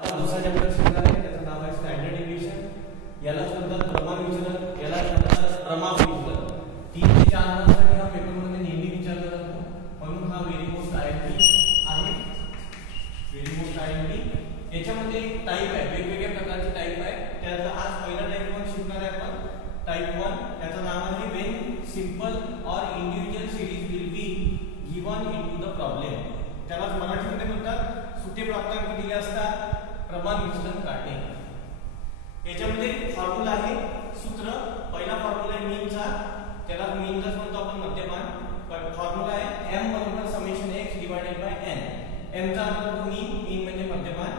आता दुसरा चॅप्टर शिकणार आहे, त्याचं नाव आहे स्टँडर्ड डेव्हिएशन। याला म्हणतात प्रमाण विचलन, याला म्हणतात प्रमाप विचलन। 3 ते 4 मार्कांसाठी हा पेपर मध्ये नेहमी विचारला जातो, म्हणून हा व्हेरी मोस्ट आयएमपी आहे, व्हेरी मोस्ट आयएमपी। याच्यामध्ये टाइप आहे, वेगवेगळ्या प्रकारचे टाइप आहे। त्याचा आज पहिला टाइप 1 शिकणार आहे आपण, टाइप 1। त्याचं नाव आहे व्हेन सिंपल और individual series will be given into the problem. त्याला मराठीमध्ये म्हणतात सुटे प्राप्तांक दिले असतात, प्रमाण विचलन काढणे। याच्यामध्ये फॉर्म्युला आहे, सूत्र। पहिला फॉर्म्युला आहे मीनचा, त्याला मीनचाच म्हणतो आपण मध्यमान। फॉर्म्युला आहे m बरोबर summation x divided by n। m चा अर्थ होतो मीन, मीन म्हणजे मध्यमान,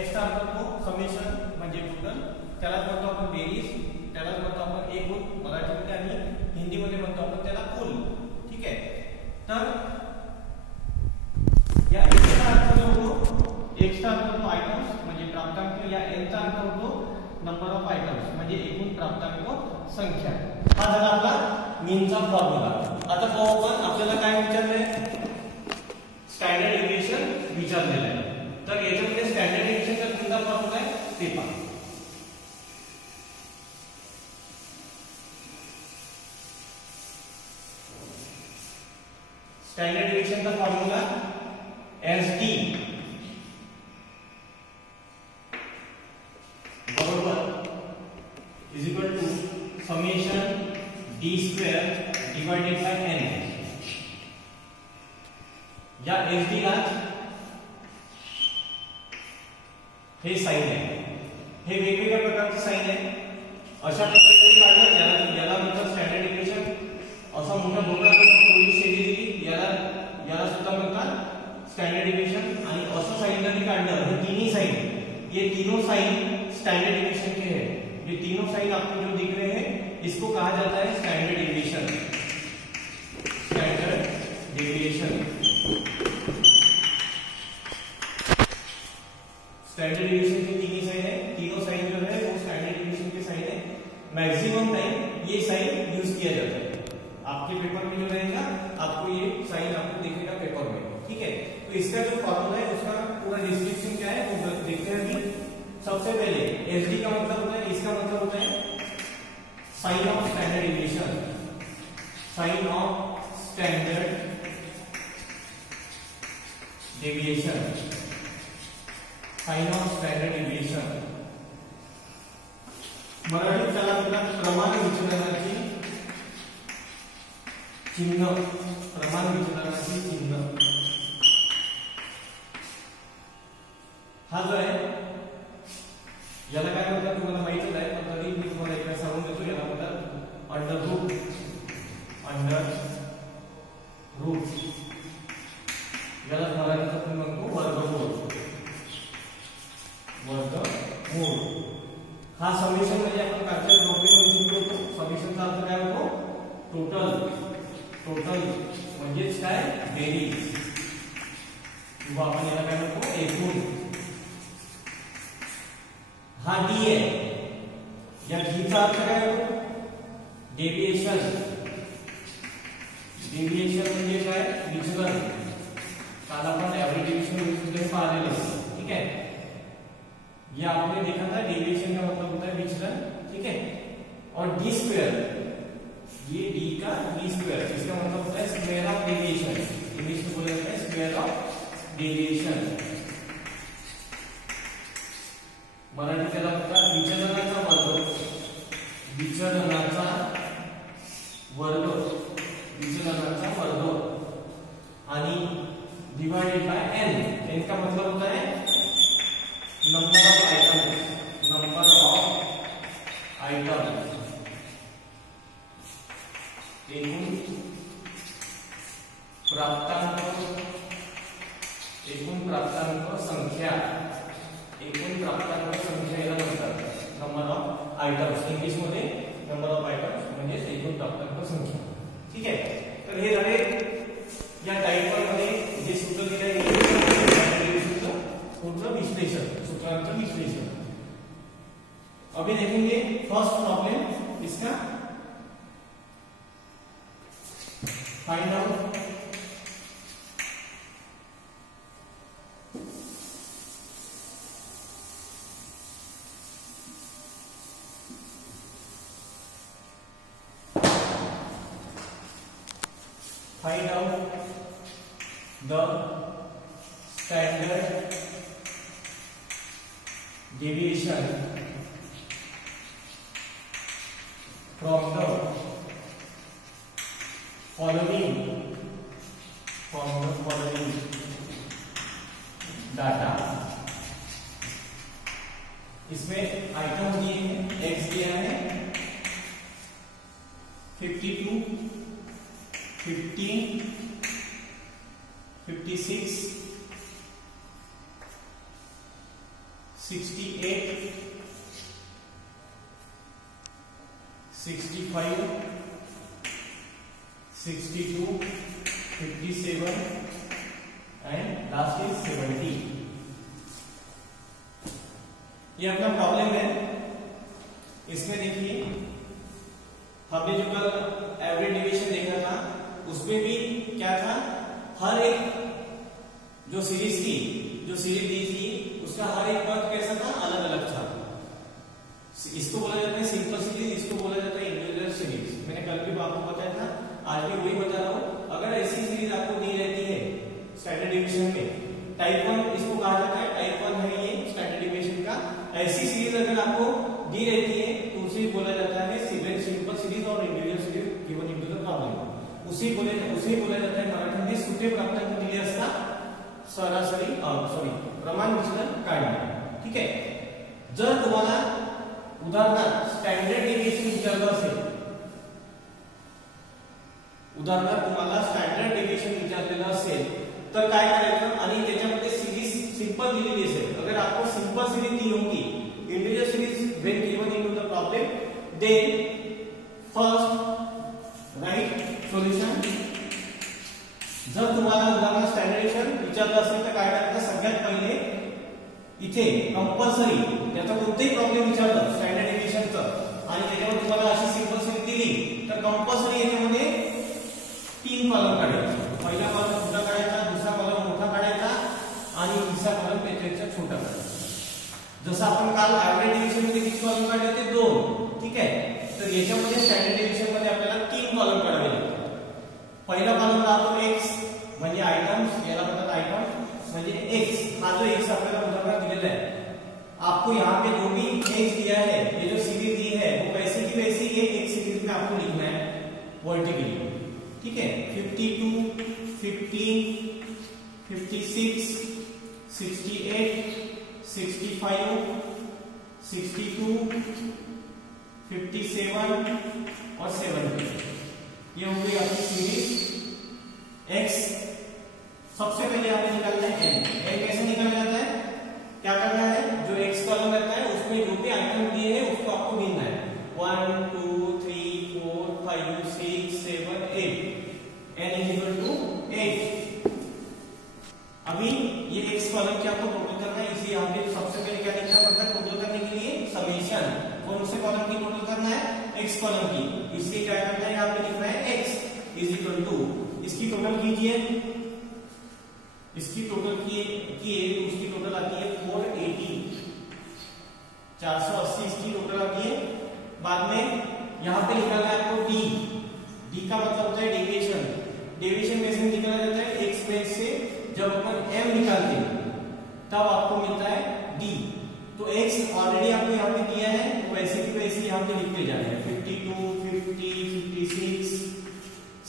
x चा अर्थ होतो समेशन म्हणजे टोटल, त्याला म्हणतो आपण बेरीज, त्याला म्हणतो आपण एकूण मराठीमध्ये, आणि हिंदीमध्ये म्हणतो आपण त्याला कुल। ठीक आहे, तर या x चा अर्थ होतो, x चा अर्थ होतो आयटम्स म्हणजे प्राप्तांक, या n चा अर्थ होतो नंबर ऑफ आयटम्स म्हणजे एकूण प्राप्तांक संख्या। हा झाला आपला मीनचा फॉर्म्युला। आता पाहू आपण आपल्याला काय विचारलंय, स्टँडर्ड डेव्हिएशन विचारलेलं आहे। तर याच्यामध्ये स्टँडर्ड डेव्हिएशनचा कोणता फॉर्म्युला आहे ते पहा। स्टँडर्ड डेव्हिएशनचा formula SD is equal to summation d square divided by n। या SD ला हे साइन आहे, हे वेगवेगळ्या प्रकारचे साइन आहे। अशा प्रकारे जरी काढलं, याला म्हणतात स्टँडर्ड डेव्हिएशन। असा मोठा बोकडा थोडी शेडी दिली, याला सुद्धा म्हणतात स्टँडर्ड डेव्हिएशन। आणि असं साइन जरी काढलं, हे तिन्ही साइन, ये तीनों साइन स्टैंडर्ड डेविएशन के हैं। ये तीनों साइन आपको जो दिख रहे हैं, इसको कहा जाता है standard deviation. Standard deviation, standard deviation के तीन ही साइन है, तीनों साइन जो है वो स्टैंडर्ड डेविएशन के साइन है। मैक्सिमम टाइम ये साइन यूज किया जाता है। आपके पेपर में जो रहेगा, आपको ये साइन आपको दिखेगा पेपर में। ठीक है, तो इसका जो फॉर्मूला है उसका पूरा डिस्क्रिप्शन क्या है वो देखते हैं अभी। सबसे पहले SD का मतलब होता है, इसका मतलब होता है sign of standard deviation, sign of standard deviation, sign of standard deviation. मराठीत त्याला म्हणतात प्रमाण विचलनाची चिन्ह, प्रमाण विचलनाची चिन्ह। हा जो आहे याला काय म्हणतात तुम्हाला माहितीच आहे, पण तरी मी तुम्हाला एकदा सांगून देतो। याला म्हणतात अंडर रूट, अंडर रूट। याला मराठीत आपण म्हणतो वर्गमूळ, वर्गमूळ। हा समेशन म्हणजे आपण कालच्या प्रॉब्लेममध्ये शिकलो, समेशनचा अर्थ काय होतो टोटल, टोटल म्हणजेच काय बेरीज, किंवा आपण याला काय म्हणतो एकूण। हा D आहे, या D चा अर्थ काय होतो डेविएशन। डेविएशन म्हणजे काय विचलन, काल आपण एवरेज डेविएशन विचलन पाहिलेलं आहे। ठीक है, ये आपने देखा था डेविएशन का मतलब होता है विचलन। ठीक है, और D स्क्वायर, ये D का D स्क्वायर, इसका मतलब होता है स्क्वायर ऑफ डेविएशन। इंग्लिश में बोला जाता है स्क्वायर ऑफ डेविएशन। मराठी त्याला म्हणतात विचलनाचा वर्ग, विचलनाचा वर्ग, विचलनाचा वर्ग, आणि डिवाइडेड बाय n। n का मतलब होता है number of items, number of items, एकूण प्राप्तांक, एकूण प्राप्तांक संख्या, एकूण प्राप्तांक संख्या याला म्हणतात नंबर ऑफ आयटम्स। इंग्लिश मध्ये नंबर ऑफ आयटम्स म्हणजे एकूण प्राप्तांक संख्या। ठीक आहे, तर हे झाले या टाइप 1 मध्ये जे सूत्र दिले आहे, सूत्र पूर्ण विश्लेषण, सूत्रांचं विश्लेषण। अभी देखेंगे फर्स्ट प्रॉब्लम इसका, find out find out the standard deviation from the following data. इसमें आइटम दिए हैं, एक्स दिया है 52, 15, 56, 68, 65, 62, 57 एंड लास्ट इज 70। ये अपना प्रॉब्लम है। इसमें देखिए हमने जो कल एवरेज डेविएशन देखा था उसमें भी क्या था, हर एक जो सीरीज थी, जो सीरीज दी थी उसका हर एक वर्क कैसा था, अलग अलग था। इसको बोला जाता है सिंपल सीरीज, इसको बोला जाता है इंडिविजुअल सीरीज। मैंने कल भी आपको बताया था, आज भी वही बता रहा हूं। अगर ऐसी सीरीज आपको दी रहती है स्टैंडर्ड डेविएशन में, टाइप 1 इसको कहा जाता है, टाइप 1 है ये स्टैंडर्ड डेविएशन का। ऐसी सीरीज अगर आपको दी रहती है तो उसे बोला जाता है सिंपल सीरीज और individual series given into the problem. उसे बोला जाता है मराठी में सुटे प्राप्तांक दिले असता सरासरी प्रमाण विचलन काढणे। ठीक आहे, जर तुम्हाला उदाहरणार्थ स्टँडर्ड डेविएशन विचारलं असेल, उदाहरणार्थ तुम्हाला स्टँडर्ड डेविएशन विचारलेलं असेल तर काय करायचं, आणि त्याच्यामध्ये सीरीज सिंपल दिलेली असेल। अगर आपको सिंपल सीरीज दी होगी, individual series when given into the problem, then first write solution. जर तुम्हाला उदाहरणार्थ स्टँडर्ड डेविएशन विचारलं असेल तर काय करायचं, सगळ्यात पहिले इथे कंपल्सरी त्याचा कोणताही प्रॉब्लेम विचारलं स्टँडर्ड डेविएशनचं आणि त्याच्यावर तुम्हाला अशी सिंपल सीरीज दिली तर कंपल्सरी याच्यामध्ये 3 कॉलम काढायचे। पहिला कॉलम छोटा काढायचा, दुसरा कॉलम मोठा काढायचा आणि तिसरा कॉलम त्याच्यापेक्षा छोटा काढायचा। जसं आपण काल एवरेज डेविएशन मध्ये किती कॉलम काढले होते, 2। ठीक आहे, तर याच्यामध्ये स्टँडर्ड डेविएशन मध्ये आपल्याला 3 कॉलम काढावे लागतात। पहिला कॉलम राहतो एक्स म्हणजे आयटम्स, याला म्हणतात आयटम म्हणजे एक्स। हा जो एक्स आपल्याला उदाहरण दिलेला है, आपको यहाँ पे जो भी एक्स दिया है, ये जो सीरीज दी है वो वैसी की वैसी एक सीरीज में आपको लिखना है वर्टिकली। ठीक है, 52, 15, 56, 68, 65, 62, 57 और 70। ये हो गई आपकी सीरीज एक्स। सबसे पहले आपने निकालना है एन। एन कैसे निकाला जाता है, क्या करना है, जो एक्स कॉलम रहता है उसमें जो भी आइटम दिए हैं उसको आपको गिनना है। 1 2 3 4 5 6 7 8 n इज इक्वल टू 8। अभी ये एक्स कॉलम की आपको टोटल करना है, इसलिए हमने सबसे पहले क्या लिखना पड़ता है टोटल करने के लिए, समेशन। कौन से कॉलम की टोटल करना है, एक्स कॉलम की, इसलिए क्या करना है, यहाँ पे लिखना है एक्स इज इक्वल टू, इसकी टोटल कीजिए, इसकी टोटल किए उसकी टोटल आती है 480, 480 इसकी टोटल आती है। बाद में यहाँ पे निकालना है आपको डी। डी का मतलब होता है डेविएशन। डेविएशन कैसे निकाला जाता है, एक्स बेस से जब अपन एम निकालते हैं तब आपको मिलता है डी। तो एक्स ऑलरेडी आपको यहाँ पे दिया है, तो वैसे की वैसे यहाँ पे लिखते जाना है। 52, 50,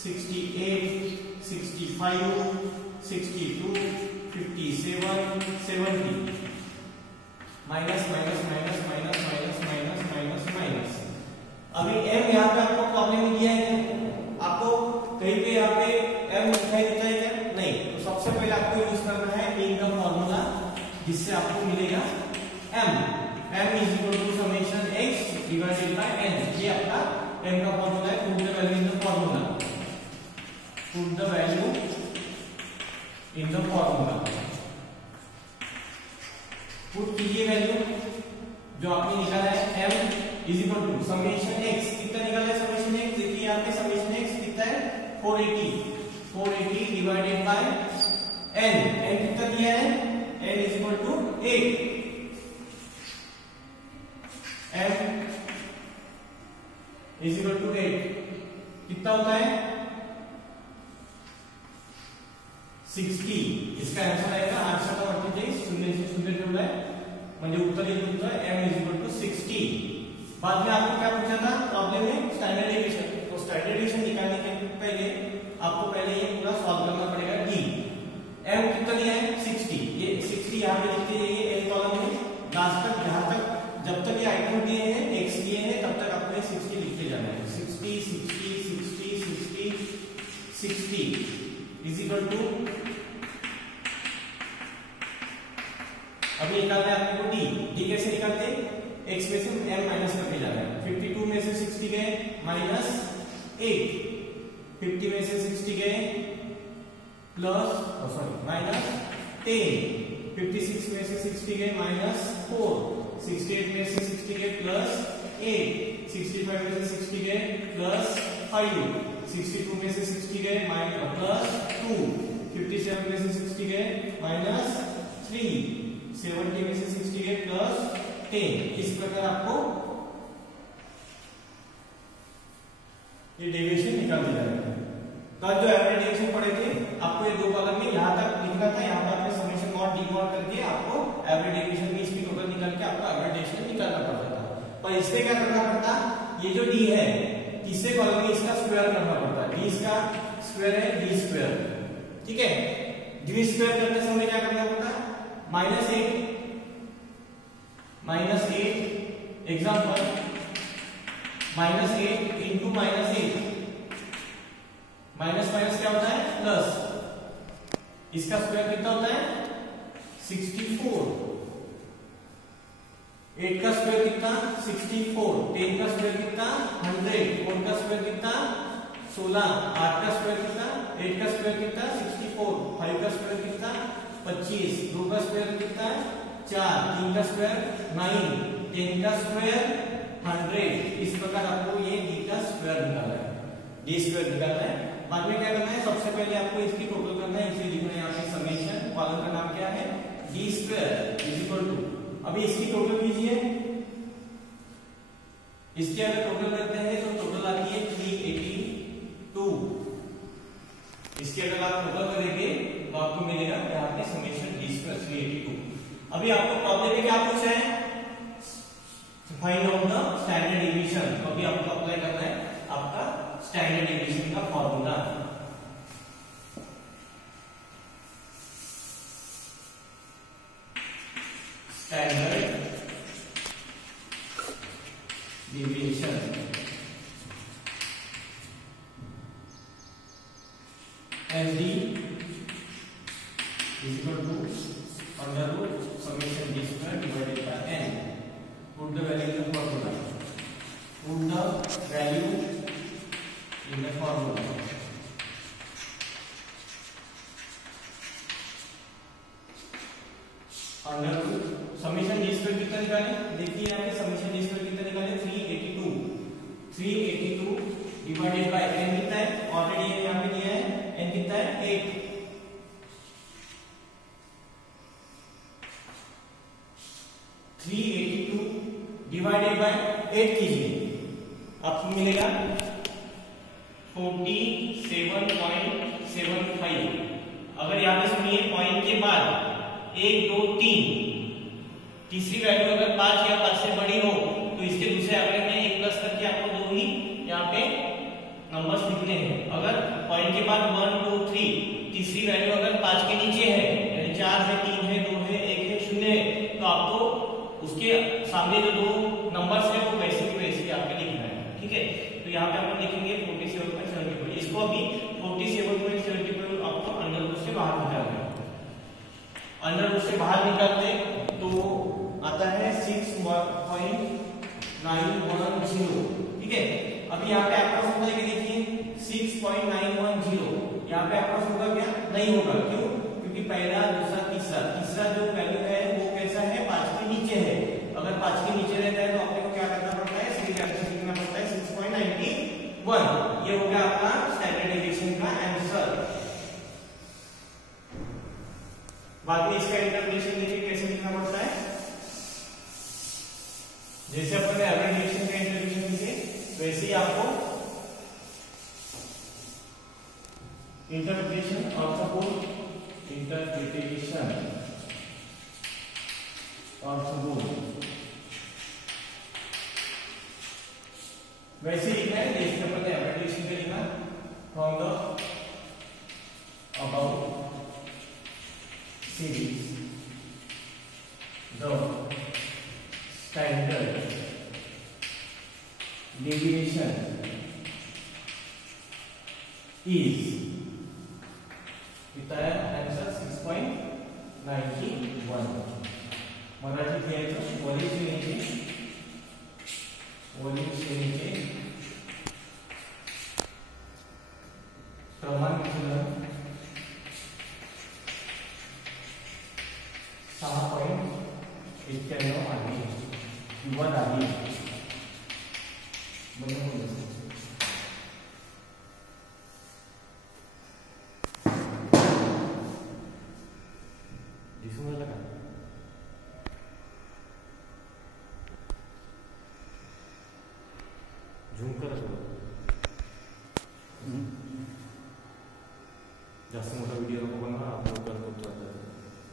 56, 68, 65, 62, 57, 70, minus minus minus minus minus minus minus minus. अभी m यहाँ पे आपको प्रॉब्लम में दिया है, आपको कहीं पे यहाँ पे m दिखाई देता है क्या, नहीं। तो सबसे पहले आपको यूज करना है इन का फॉर्मूला, जिससे आपको मिलेगा m is equal to summation x divided by n। ये आपका m का फॉर्मूला है। Put the value in the formula, put the value in the formula, put कीजिए वैल्यू जो आपने निकाला है m is equal to summation x। कितना निकाला है समेशन x, देखिए यहाँ पे समेशन x कितना है 480 डिवाइडेड बाय n। n कितना दिया है, n is equal to 8। m is equal to 8 कितना होता है 60, इसका आंसर आएगा 848, शून्य से शून्य जोड़ना है म्हणजे उत्तर येईल तुमचं m = 60। बाद में आपको क्या पूछा था प्रॉब्लम में स्टैंडर्ड डेविएशन, तो स्टैंडर्ड डेविएशन निकालने के पहले आपको पहले ये पूरा सॉल्व करना पड़ेगा। d m कितना दिया है 60, ये 60 यहाँ पे लिखते हैं, ये n कॉलम में लास्ट तक जहां तक जब तक ये आइटम दिए हैं x दिए हैं तब तक आपको 60 लिखते जाना है। 60 60 60 60 60 इज इक्वल टू, अभी निकालना है आपको d कैसे निकालते हैं, x में से m माइनस करके जाना है। 52 में से 60 गए माइनस 8, 50 में से 60 गए प्लस माइनस 10, 56 में से 60 गए माइनस 4, 68 में से 60 गए प्लस 8, 65 में से 60 गए प्लस 5, 62 में से 60 गए माइनस प्लस 2, 57 में से 60 गए माइनस 3, 70 में से 60 गए प्लस 10। इस प्रकार आपको ये डेविएशन निकाल दिया जाएगा। तो आज जो एवरेज डेविएशन पढ़े थे आपको ये दो कॉलम में यहां तक लिखना था, यहां पर आपने समेशन मॉड डी मॉड करके आपको एवरेज डेविएशन की इसकी टोटल निकाल के आपको एवरेज डेविएशन निकालना पड़ता था। पर इसमें क्या करना पड़ता, ये जो डी है तीसरे कॉलम में इसका स्क्वायर करना पड़ता है। डी इसका स्क्वायर है डी स्क्वायर, ठीक है। डी स्क्वायर करते समय क्या करना पड़ता है, -8 एग्जांपल -8 इंटू -8, माइनस माइनस क्या होता है प्लस, इसका स्क्वायर कितना होता है 64, 8 का स्क्वायर कितना 64, 10 का स्क्वायर कितना 100, 4 का स्क्वायर कितना 16, 8 का स्क्वायर कितना 8 का स्क्वायर कितना 64, 5 का स्क्वायर कितना 25, 2 का स्क्वायर कितना 4, 3 का स्क्वायर 9, 10 का स्क्वायर 100। इस प्रकार आपको ये d का स्क्वायर निकालना है, d स्क्वायर निकालना है। बाद में क्या करना है, सबसे पहले आपको इसकी टोटल करना है, इसे लिखना है यहाँ पे समेशन, कॉलम का नाम क्या है d square is equal to, अभी इसकी टोटल कीजिए, इसकी अगर टोटल करते हैं तो टोटल आती है 382, इसकी अगर आप टोटल करेंगे तो आपको मिलेगा यहाँ पे समेशन d स्क्वायर 382। अभी आपको प्रॉब्लम में क्या पूछा है, find out the standard deviation, तो अभी आपको अप्लाई करना है आपका स्टैंडर्ड डेविएशन का formula. Standard deviation SD is equal to under root summation d square divided by n. Put the value in the formula. Put the value in the formula. Under root summation d square कितना निकाले, देखिए यहाँ पे summation d square कितना निकाले 382 divided by n कितना है, already यहाँ पे दिया है n कितना है 8, 382 डिवाइडेड बाय 8 कीजिए, आपको मिलेगा 47.75। अगर यहाँ पे सुनिए पॉइंट के बाद 1 2 3 तीसरी वैल्यू अगर 5 या 5 से बड़ी हो तो इसके दूसरे आंकड़े में 1 प्लस करके आपको दो ही यहाँ पे नंबर्स लिखने हैं। अगर पॉइंट के बाद 1 2 3 तीसरी वैल्यू अगर 5 के नीचे है, यानी 4 है 3 है 2 है 1 है 0 है, तो आपको उसके सामने जो दो नंबर्स है वो वैसे की वैसे आपके लिखना है, ठीक है। तो यहाँ पे अपन लिखेंगे 47.75, इसको अभी 47.75 आपको अंडर रूट से बाहर निकालना है। अंडर रूट से बाहर निकालते तो आता है 6.910, ठीक है। अभी यहाँ पे आपका होगा कि देखिए 6.910, यहाँ पे आपका होगा क्या नहीं होगा, क्यों, क्योंकि पहला दूसरा तीसरा जो वैल्यू है वो कैसा है 5 के नीचे है। अगर 5 के नीचे रहता है तो आपको क्या करना पड़ता है, सीधे कैलकुलेट करना पड़ता है 6.91। ये हो गया आपका स्टैंडर्ड डेविएशन का आंसर। बाद में इसका इंटरप्रिटेशन देखिए कैसे लिखना पड़ता है, जैसे अपन ने एवरेज डेविएशन का इंटरप्रिटेशन लिखे वैसे ही आपको interpretation of suppose interpretation of rule। वैसे लिखना है, इसके ऊपर एप्लीकेशन पे लिखना from the about series the standard deviation is कितना है आंसर 6.91। मराठी लिहायचं वरील श्रेणीचे प्रमाण विचलन 6.91 आहे किंवा नाही। दिसून आलं का? झूम कर, जास्त मोठा व्हिडिओ